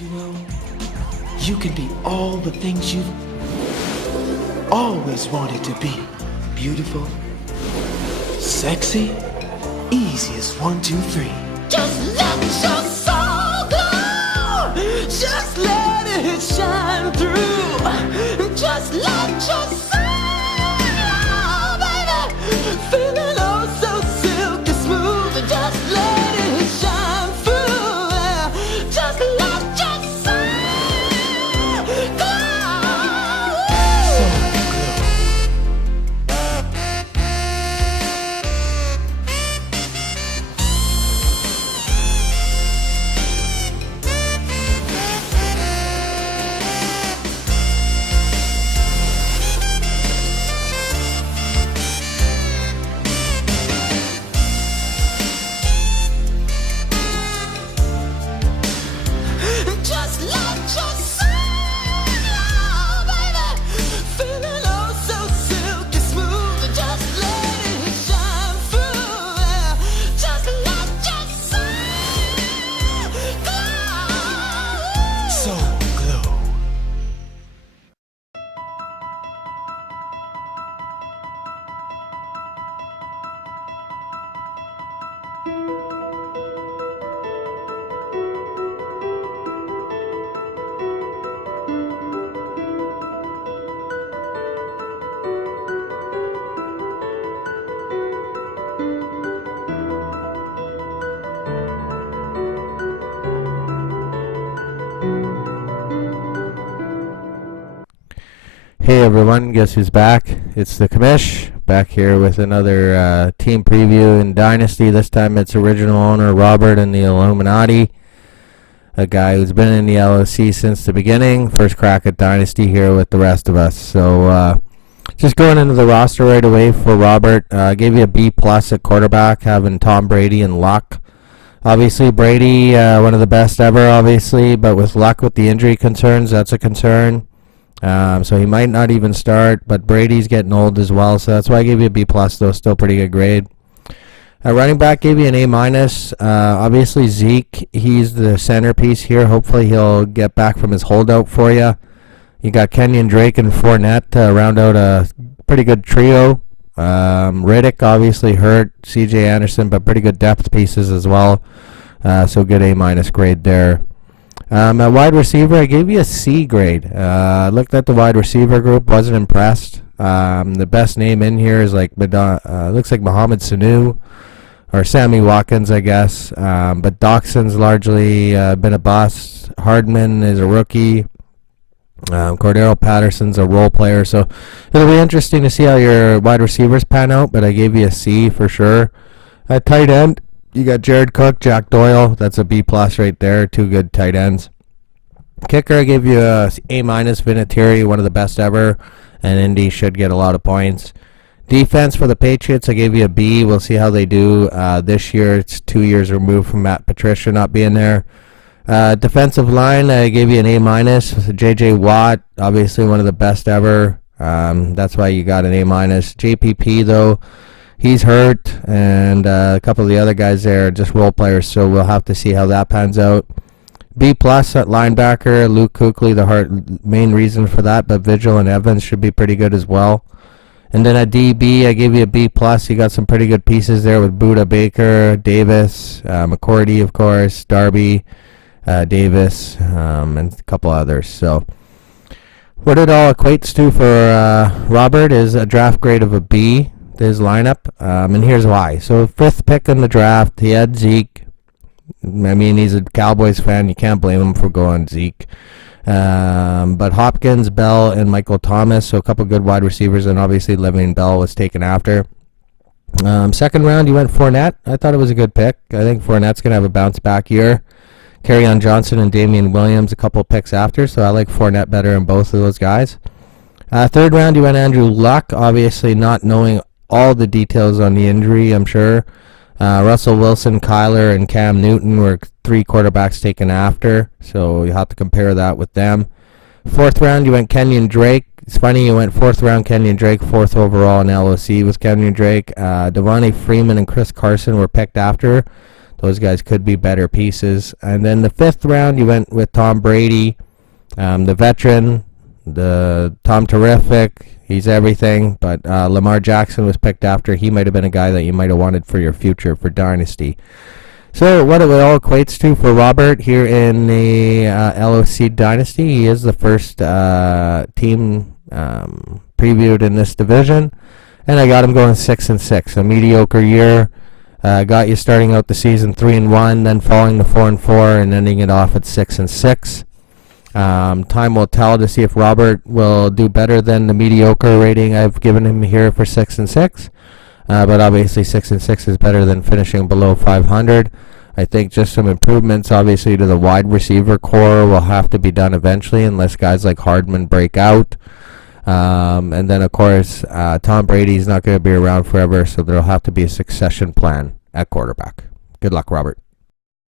You know, you can be all the things you've always wanted to be. Beautiful, sexy, easy as 1, 2, 3. Just let your soul glow. Just let it shine through. Just let your soul glow, baby. Feeling oh so silky smooth. Just let it shine through. Just let your soul glow. Just let your soul glow, baby. Feeling oh so silky smooth. Just let it shine through. Just let your soul glow. Soul Glow. Hey everyone, guess who's back? It's the Commish, back here with another team preview in Dynasty. This time it's original owner Robert and the Illuminati, a guy who's been in the LOC since the beginning. First crack at Dynasty here with the rest of us. So just going into the roster right away for Robert, gave you a B plus at quarterback, having Tom Brady and Luck. Obviously Brady, one of the best ever, obviously, but with Luck with the injury concerns, that's a concern. So he might not even start, but Brady's getting old as well, so that's why I gave you a B plus, though still pretty good grade. Running back gave you an A minus. Obviously Zeke, he's the centerpiece here. Hopefully he'll get back from his holdout for you. You got Kenyon Drake and Fournette to round out a pretty good trio. Riddick obviously hurt, CJ Anderson, but pretty good depth pieces as well. So good A minus grade there. At wide receiver, I gave you a C grade. Looked at the wide receiver group, wasn't impressed. The best name in here is looks like Mohamed Sanu or Sammy Watkins, I guess. But Doxson's largely been a bust. Hardman is a rookie. Cordero Patterson's a role player. So it'll be interesting to see how your wide receivers pan out, but I gave you a C for sure. At tight end, you got Jared Cook, Jack Doyle. That's a B plus right there. Two good tight ends. Kicker, I gave you a A minus. Vinatieri, one of the best ever, and Indy should get a lot of points. Defense for the Patriots, I gave you a B. We'll see how they do this year. It's 2 years removed from Matt Patricia not being there. Defensive line, I gave you an A minus. J.J. Watt, obviously one of the best ever. That's why you got an A minus. JPP though, he's hurt, and a couple of the other guys there are just role players, so we'll have to see how that pans out. B plus at linebacker, Luke Kuechly, the main reason for that, but Vigil and Evans should be pretty good as well. And then at DB, I gave you a B plus. You got some pretty good pieces there with Buda Baker, Davis, McCourty, of course, Darby, Davis, and a couple others. So what it all equates to for Robert is a draft grade of a B. His lineup, and here's why. So 5th pick in the draft, he had Zeke. I mean, he's a Cowboys fan. You can't blame him for going Zeke. But Hopkins, Bell, and Michael Thomas, so a couple good wide receivers, and obviously Le'Veon Bell was taken after. Second round, you went Fournette. I thought it was a good pick. I think Fournette's going to have a bounce-back year. Kerryon Johnson and Damian Williams a couple picks after, so I like Fournette better than both of those guys. Third round, you went Andrew Luck, obviously not knowing all the details on the injury, I'm sure. Russell Wilson, Kyler, and Cam Newton were 3 quarterbacks taken after, so you have to compare that with them. 4th round, you went Kenyon Drake. It's funny you went 4th round Kenyon Drake, 4th overall in LOC was Kenyon Drake. Devontae Freeman and Chris Carson were picked after. Those guys could be better pieces. And then the 5th round, you went with Tom Brady, the veteran, the Tom Terrific. He's everything. But Lamar Jackson was picked after. He might have been a guy that you might have wanted for your future for Dynasty. So what it all equates to for Robert here in the LOC Dynasty, he is the first team previewed in this division. And I got him going 6-6, a mediocre year. Got you starting out the season 3-1, then falling to 4-4, and ending it off at 6-6. Time will tell to see if Robert will do better than the mediocre rating I've given him here for 6-6. But obviously 6-6 is better than finishing below 500. I think just some improvements, obviously, to the wide receiver core will have to be done eventually, unless guys like Hardman break out. And then, of course, Tom Brady's not going to be around forever, so there'll have to be a succession plan at quarterback. Good luck, Robert.